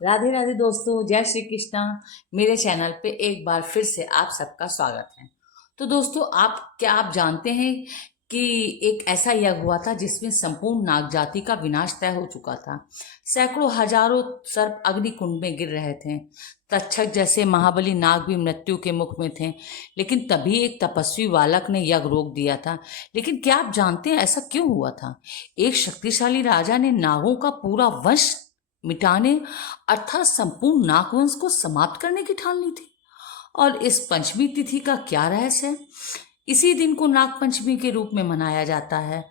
राधे राधे दोस्तों, जय श्री कृष्णा। मेरे चैनल पे एक बार फिर से आप सबका स्वागत है। तो दोस्तों, आप जानते हैं कि एक ऐसा यज्ञ हुआ था जिसमें संपूर्ण नाग जाति का विनाश तय हो चुका था। सैकड़ों हजारों सर्प अग्नि कुंड में गिर रहे थे। तक्षक जैसे महाबली नाग भी मृत्यु के मुख में थे। लेकिन तभी एक तपस्वी बालक ने यज्ञ रोक दिया था। लेकिन क्या आप जानते हैं ऐसा क्यों हुआ था? एक शक्तिशाली राजा ने नागों का पूरा वंश मिटाने अर्थात संपूर्ण नागवंश को समाप्त करने की ठान ली थी। और इस पंचमी तिथि का क्या रहस्य है? इसी दिन को नाग पंचमी के रूप में मनाया जाता है,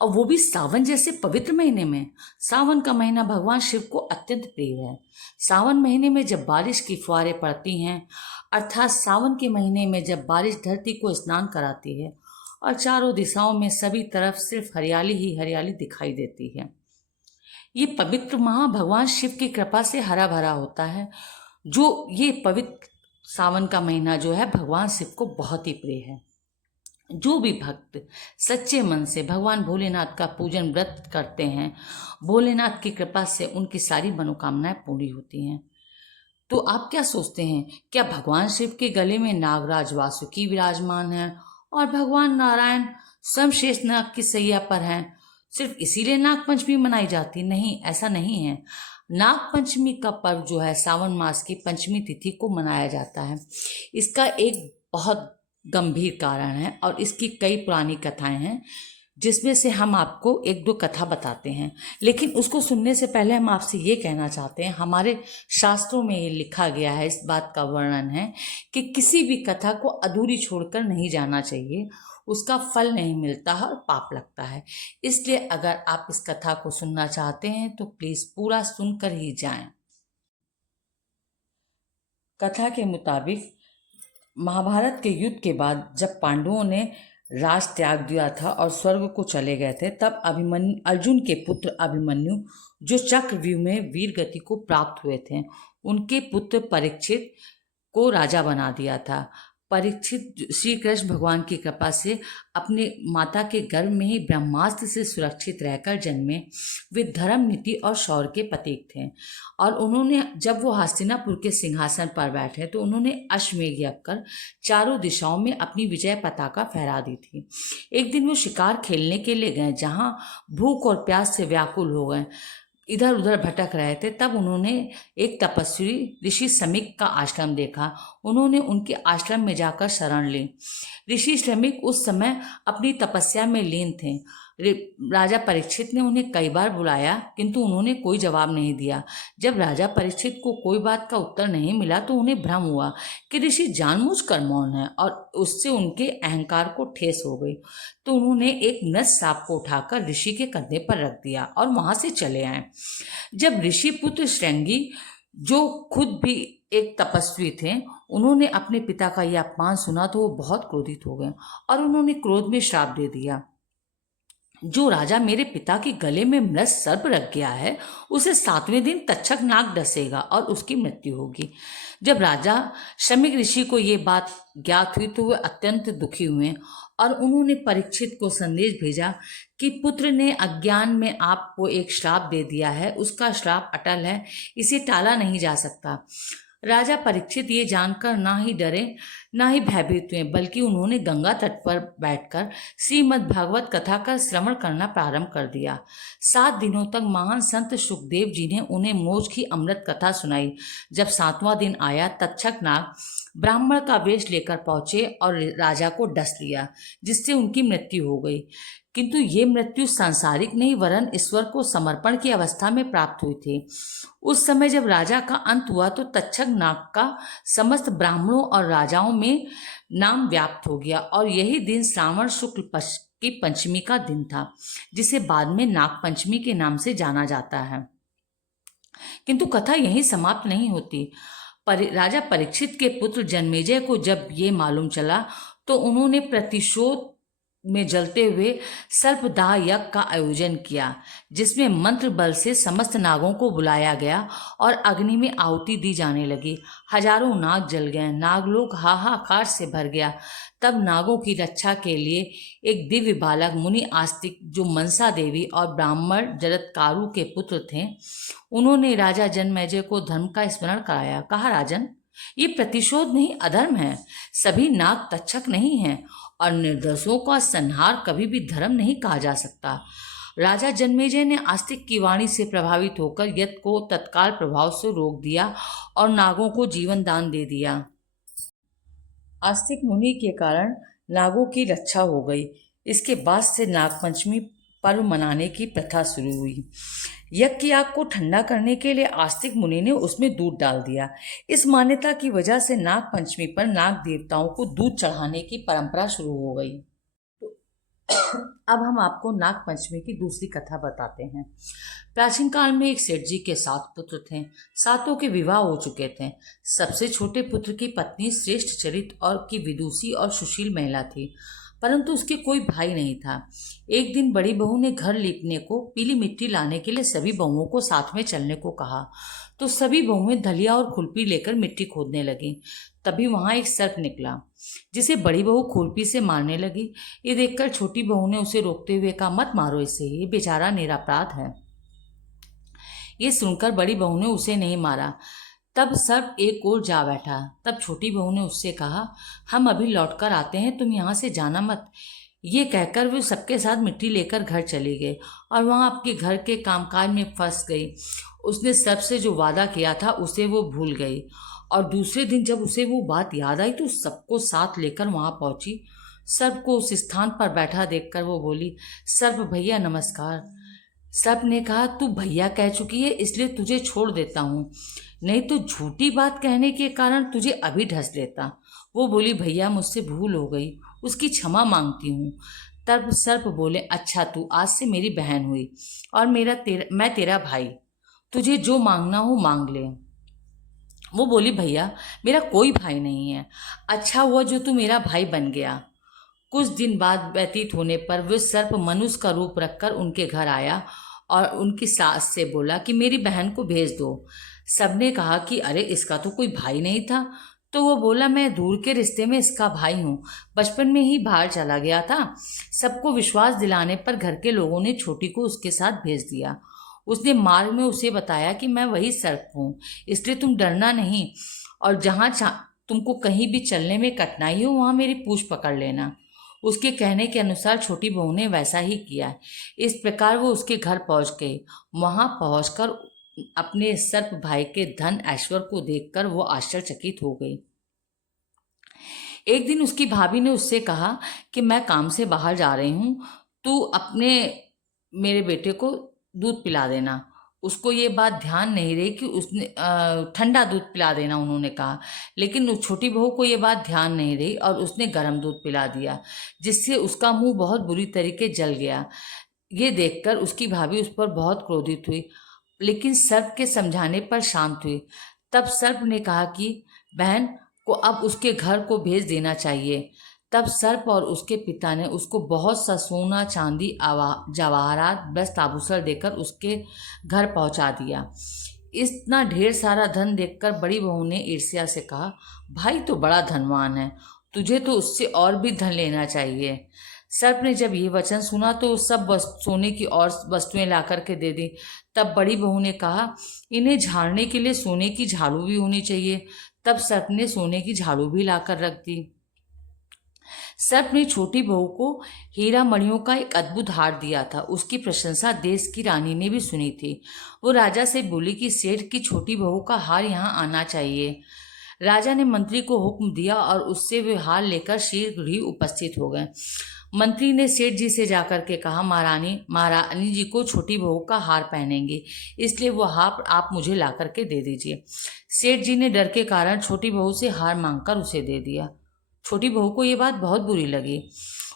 और वो भी सावन जैसे पवित्र महीने में। सावन का महीना भगवान शिव को अत्यंत प्रिय है। सावन महीने में जब बारिश की फुहारें पड़ती हैं, अर्थात सावन के महीने में जब बारिश धरती को स्नान कराती है और चारों दिशाओं में सभी तरफ सिर्फ हरियाली ही हरियाली दिखाई देती है, ये पवित्र माह भगवान शिव की कृपा से हरा भरा होता है। जो ये पवित्र सावन का महीना जो है भगवान शिव को बहुत ही प्रिय है। जो भी भक्त सच्चे मन से भगवान भोलेनाथ का पूजन व्रत करते हैं, भोलेनाथ की कृपा से उनकी सारी मनोकामनाएं पूरी होती हैं। तो आप क्या सोचते हैं, क्या भगवान शिव के गले में नागराज वासुकी विराजमान है और भगवान नारायण स्वयं शेषनाग की सैया पर हैं? सिर्फ इसीलिए नाग पंचमी मनाई जाती? नहीं, ऐसा नहीं है। नाग पंचमी का पर्व जो है सावन मास की पंचमी तिथि को मनाया जाता है। इसका एक बहुत गंभीर कारण है और इसकी कई पुरानी कथाएं हैं, जिसमें से हम आपको एक दो कथा बताते हैं। लेकिन उसको सुनने से पहले हम आपसे ये कहना चाहते हैं, हमारे शास्त्रों में ये लिखा गया है, इस बात का वर्णन है कि किसी भी कथा को अधूरी छोड़कर नहीं जाना चाहिए। उसका फल नहीं मिलता है और पाप लगता है। इसलिए अगर आप इस कथा को सुनना चाहते हैं तो प्लीज पूरा सुनकर ही जाएं। कथा के मुताबिक महाभारत के युद्ध के बाद जब पांडवों ने राज त्याग दिया था और स्वर्ग को चले गए थे, तब अभिमन्यु, अर्जुन के पुत्र अभिमन्यु, जो चक्रव्यूह में वीर गति को प्राप्त हुए थे, उनके पुत्र परीक्षित को राजा बना दिया था। परीक्षित श्री कृष्ण भगवान की कृपा से अपने माता के गर्भ में ही ब्रह्मास्त्र से सुरक्षित रहकर जन्मे। वे धर्म, नीति और शौर्य के प्रतीक थे। और उन्होंने, जब वो हस्तिनापुर के सिंहासन पर बैठे तो उन्होंने अश्वमेध यज्ञ कर चारों दिशाओं में अपनी विजय पताका फहरा दी थी। एक दिन वो शिकार खेलने के लिए गए, जहाँ भूख और प्यास से व्याकुल हो गए, इधर उधर भटक रहे थे। तब उन्होंने एक तपस्वी ऋषि शमीक का आश्रम देखा। उन्होंने उनके आश्रम में जाकर शरण ली। ऋषि शमीक उस समय अपनी तपस्या में लीन थे। राजा परीक्षित ने उन्हें कई बार बुलाया, किंतु उन्होंने कोई जवाब नहीं दिया। जब राजा परीक्षित को कोई बात का उत्तर नहीं मिला तो उन्हें भ्रम हुआ कि ऋषि जानबूझकर मौन है, और उससे उनके अहंकार को ठेस हो गई। तो उन्होंने एक नर सांप को उठाकर ऋषि के कंधे पर रख दिया और वहां से चले आए। जब ऋषि पुत्र श्रृंगी, जो खुद भी एक तपस्वी थे, उन्होंने अपने पिता का यह अपमान सुना तो वो बहुत क्रोधित हो गए और उन्होंने क्रोध में श्राप दे दिया, जो राजा मेरे पिता के गले में मृत सर्प रख गया है, उसे 7वें दिन तक्षक नाग डसेगा और उसकी मृत्यु होगी। जब राजा शमीक ऋषि को ये बात ज्ञात हुई तो वे अत्यंत दुखी हुए और उन्होंने परीक्षित को संदेश भेजा कि पुत्र ने अज्ञान में आपको एक श्राप दे दिया है, उसका श्राप अटल है, इसे टाला नहीं जा सकता। राजा परीक्षित ये जानकर ना ही डरे ना ही भयभीत हुए, बल्कि उन्होंने गंगा तट पर बैठकर श्रीमद् भागवत कथा का श्रवण करना प्रारंभ कर दिया। 7 दिनों तक महान संत सुखदेव जी ने उन्हें मोक्ष की अमृत कथा सुनाई। जब 7वां दिन आया, तक्षक नाग ब्राह्मण का वेश लेकर पहुंचे और राजा को डस लिया, जिससे उनकी मृत्यु हो गई। किंतु ये मृत्यु सांसारिक नहीं वरन ईश्वर को समर्पण की अवस्था में प्राप्त हुई थी। उस समय जब राजा का अंत हुआ तो तक्षक नाग का समस्त ब्राह्मणों और राजाओं में नाम व्याप्त हो गया, और यही दिन श्रावण शुक्ल पक्ष की पंचमी का दिन था, जिसे बाद में नाग पंचमी के नाम से जाना जाता है। किंतु कथा यहीं समाप्त नहीं होती। राजा परीक्षित के पुत्र जन्मेजय को जब ये मालूम चला तो उन्होंने प्रतिशोध में जलते हुए सर्पदाह यज्ञ का आयोजन किया, जिसमें मंत्र बल से समस्त नागों को बुलाया गया और अग्नि में आहुति दी जाने लगी। हजारों नाग जल गए, नागलोक हाहाकार से भर गया। तब नागों की रक्षा के लिए एक दिव्य बालक मुनि आस्तिक, जो मनसा देवी और ब्राह्मण जरत्कारु के पुत्र थे, उन्होंने राजा जनमेजय को धर्म का स्मरण कराया। कहा, राजन, ये प्रतिशोध नहीं, अधर्म है। सभी नाग तक्षक नहीं हैं और निर्दोषों का संहार कभी भी धर्म नहीं कहा जा सकता। राजा जन्मेजय ने आस्तिक की वाणी से प्रभावित होकर यज्ञ को तत्काल प्रभाव से रोक दिया और नागों को जीवन दान दे दिया। आस्तिक मुनि के कारण नागों की रक्षा हो गई। इसके बाद से नागपंचमी पर्व मनाने की प्रथा शुरू हुई। यज्ञ की आग को ठंडा करने के लिए आस्तिक मुनि ने उसमें दूध डाल दिया। इस मान्यता की वजह से नाग पंचमी पर नाग देवताओं को दूध चढ़ाने की परंपरा शुरू हो गई। अब हम आपको नाग पंचमी की दूसरी कथा बताते हैं। प्राचीन काल में एक सेठ जी के 7 पुत्र थे। सातों के विवाह हो चुके थे। सबसे छोटे पुत्र की पत्नी श्रेष्ठ चरित्र और की विदुषी और सुशील महिला थी, परंतु उसके कोई भाई नहीं था। एक दिन बड़ी बहू ने घर लीपने को पीली मिट्टी लाने के लिए सभी बहुओं को साथ में चलने को कहा, तो सभी बहुएं धलिया और खुरपी लेकर मिट्टी खोदने लगी। तभी वहां एक सर्प निकला, जिसे बड़ी बहू खुरपी से मारने लगी। ये देखकर छोटी बहू ने उसे रोकते हुए कहा, मत मारो इसे, ये बेचारा निरपराध है। ये सुनकर बड़ी बहू ने उसे नहीं मारा। तब सर्प एक ओर जा बैठा। तब छोटी बहू ने उससे कहा, हम अभी लौटकर आते हैं, तुम यहाँ से जाना मत। ये कहकर वो सबके साथ मिट्टी लेकर घर चली गई और वहाँ आपके घर के कामकाज में फंस गई। उसने सर्प से जो वादा किया था उसे वो भूल गई और दूसरे दिन जब उसे वो बात याद आई तो सबको साथ लेकर वहाँ पहुँची। सर्प को उस स्थान पर बैठा देखकर वो बोली, सर्प भैया नमस्कार। सर्प ने कहा, तू भैया कह चुकी है इसलिए तुझे छोड़ देता हूँ, नहीं तो झूठी बात कहने के कारण तुझे अभी ढस लेता। वो बोली, भैया मुझसे भूल हो गई, उसकी क्षमा मांगती हूँ। तब सर्प बोले, अच्छा तू आज से मेरी बहन हुई और मैं तेरा भाई, तुझे जो मांगना हो मांग ले। वो बोली, भैया मेरा कोई भाई नहीं है, अच्छा हुआ जो तू मेरा भाई बन गया। कुछ दिन बाद व्यतीत होने पर वह सर्प मनुष्य का रूप रखकर उनके घर आया और उनकी सास से बोला कि मेरी बहन को भेज दो। सबने कहा कि अरे इसका तो कोई भाई नहीं था। तो वो बोला, मैं दूर के रिश्ते में इसका भाई हूँ, बचपन में ही बाहर चला गया था। सबको विश्वास दिलाने पर घर के लोगों ने छोटी को उसके साथ भेज दिया। उसने मार्ग में उसे बताया कि मैं वही सर्प हूँ, इसलिए तुम डरना नहीं और जहाँ तुमको कहीं भी चलने में कठिनाई हो वहाँ मेरी पूंछ पकड़ लेना। उसके कहने के अनुसार छोटी बहू ने वैसा ही किया। इस प्रकार वो उसके घर पहुँच गई। वहाँ पहुँचकर अपने सर्प भाई के धन ऐश्वर्य को देखकर वो आश्चर्यचकित हो गई। एक दिन उसकी भाभी ने उससे कहा कि मैं काम से बाहर जा रही हूँ, तू अपने मेरे बेटे को दूध पिला देना। उसको ये बात ध्यान नहीं रही कि उसने ठंडा दूध पिला देना उन्होंने कहा, लेकिन उस छोटी बहू को ये बात ध्यान नहीं रही और उसने गर्म दूध पिला दिया, जिससे उसका मुंह बहुत बुरी तरीके जल गया। ये देखकर उसकी भाभी उस पर बहुत क्रोधित हुई, लेकिन सर्प के समझाने पर शांत हुई। तब सर्प ने कहा कि बहन को अब उसके घर को भेज देना चाहिए। तब सर्प और उसके पिता ने उसको बहुत सा सोना चांदी जवाहरात वस्त्र आभूषण देकर उसके घर पहुंचा दिया। इतना ढेर सारा धन देखकर बड़ी बहू ने ईर्ष्या से कहा, भाई तो बड़ा धनवान है, तुझे तो उससे और भी धन लेना चाहिए। सर्प ने जब ये वचन सुना तो सब सोने की और वस्तुएं ला करके दे दी। तब बड़ी बहू ने कहा, इन्हें झाड़ने के लिए सोने की झाड़ू भी होनी चाहिए। तब सर्प ने सोने की झाड़ू भी लाकर रख दी। सर्प ने छोटी बहू को हीरा मणियों का एक अद्भुत हार दिया था। उसकी प्रशंसा देश की रानी ने भी सुनी थी। वो राजा से बोली कि सेठ की छोटी बहू का हार यहाँ आना चाहिए। राजा ने मंत्री को हुक्म दिया और उससे वे हार लेकर शीघ्र ही उपस्थित हो गए। मंत्री ने सेठ जी से जाकर के कहा, महारानी जी को छोटी बहू का हार पहनेंगे, इसलिए वो हार आप मुझे ला करके दे दीजिए। सेठ जी ने डर के कारण छोटी बहू से हार मांगकर उसे दे दिया। छोटी बहू को ये बात बहुत बुरी लगी।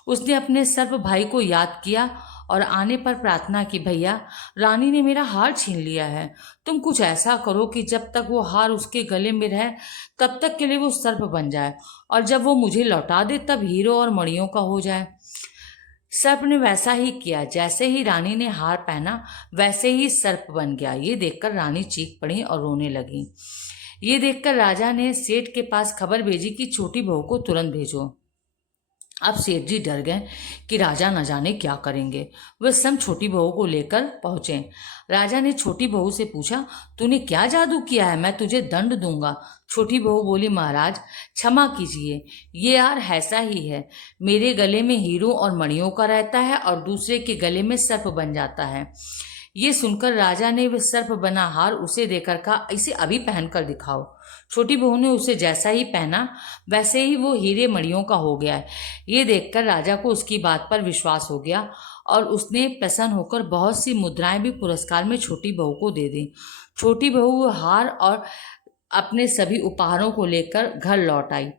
उसने अपने सर्प भाई को याद किया और आने पर प्रार्थना की, भैया रानी ने मेरा हार छीन लिया है, तुम कुछ ऐसा करो कि जब तक वो हार उसके गले में रहे तब तक के लिए वो सर्प बन जाए और जब वो मुझे लौटा दे तब हीरो और मणियों का हो जाए। सर्प ने वैसा ही किया। जैसे ही रानी ने हार पहना वैसे ही सर्प बन गया। ये देखकर रानी चीख पड़ी और रोने लगी। ये देखकर राजा ने सेठ के पास खबर भेजी कि छोटी बहू को तुरंत भेजो। अब सेठ जी डर गए कि राजा न जाने क्या करेंगे। वे स्वयं छोटी बहू को लेकर पहुंचे। राजा ने छोटी बहू से पूछा, तूने क्या जादू किया है, मैं तुझे दंड दूंगा। छोटी बहू बोली, महाराज क्षमा कीजिए, ये यार ऐसा ही है। मेरे गले में हीरों और मणियों का रहता है और दूसरे के गले में सर्प बन जाता है। ये सुनकर राजा ने वह सर्प बना हार उसे देकर कहा, इसे अभी पहनकर दिखाओ। छोटी बहू ने उसे जैसा ही पहना वैसे ही वो हीरे मणियों का हो गया है। ये देखकर राजा को उसकी बात पर विश्वास हो गया और उसने प्रसन्न होकर बहुत सी मुद्राएं भी पुरस्कार में छोटी बहू को दे दी। छोटी बहू हार और अपने सभी उपहारों को लेकर घर लौट आई।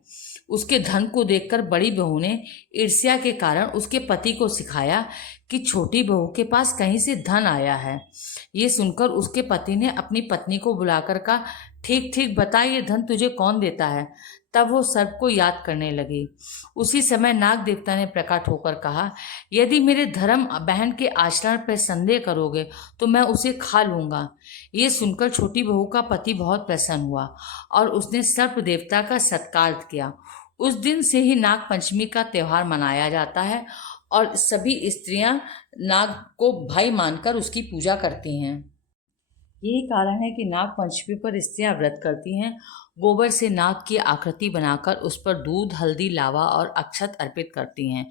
उसके धन को देखकर बड़ी बहू ने ईर्ष्या के कारण उसके पति को सिखाया कि छोटी बहू के पास कहीं से धन आया है। ये सुनकर उसके पति ने अपनी पत्नी को बुलाकर कहा, ठीक ठीक बता, ये धन तुझे कौन देता है। तब वो सर्प को याद करने लगी। उसी समय नाग देवता ने प्रकट होकर कहा, यदि मेरे धर्म बहन के आचरण पर संदेह करोगे तो मैं उसे खा लूंगा। ये सुनकर छोटी बहू का पति बहुत प्रसन्न हुआ और उसने सर्प देवता का सत्कार किया। उस दिन से ही नाग पंचमी का त्यौहार मनाया जाता है और सभी स्त्रियां नाग को भाई मानकर उसकी पूजा करती हैं। यही कारण है कि नाग पंचमी पर स्त्रियां व्रत करती हैं। गोबर से नाग की आकृति बनाकर उस पर दूध, हल्दी, लावा और अक्षत अर्पित करती हैं।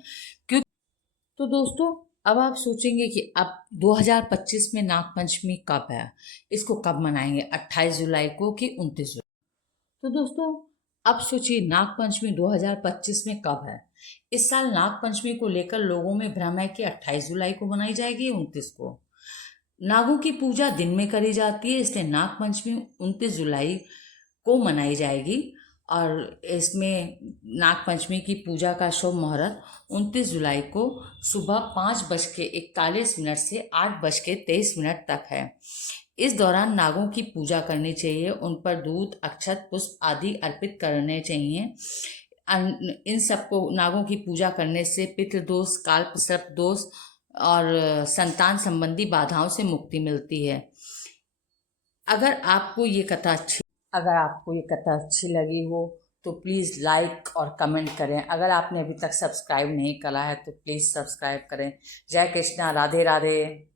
क्यों? तो दोस्तों, अब आप सोचेंगे कि अब 2025 में नाग पंचमी कब है, इसको कब मनाएंगे, 28 जुलाई को कि 29 जुलाई। तो दोस्तों, अब सोचिए नाग पंचमी 2025 में कब है। इस साल नाग पंचमी को लेकर लोगों में भ्रम है कि 28 जुलाई को मनाई जाएगी या 29 को। नागों की पूजा दिन में करी जाती है, इसलिए नाग पंचमी 29 जुलाई को मनाई जाएगी। और इसमें नाग पंचमी की पूजा का शुभ मुहूर्त 29 जुलाई को सुबह 5:41 से 8:23 तक है। इस दौरान नागों की पूजा करनी चाहिए, उन पर दूध, अक्षत, पुष्प आदि अर्पित करने चाहिए। इन सबको नागों की पूजा करने से पितृदोष, काल्प सर्प दोष और संतान संबंधी बाधाओं से मुक्ति मिलती है। अगर आपको ये कथा अच्छी लगी हो तो प्लीज़ लाइक और कमेंट करें। अगर आपने अभी तक सब्सक्राइब नहीं करा है तो प्लीज़ सब्सक्राइब करें। जय कृष्णा, राधे राधे।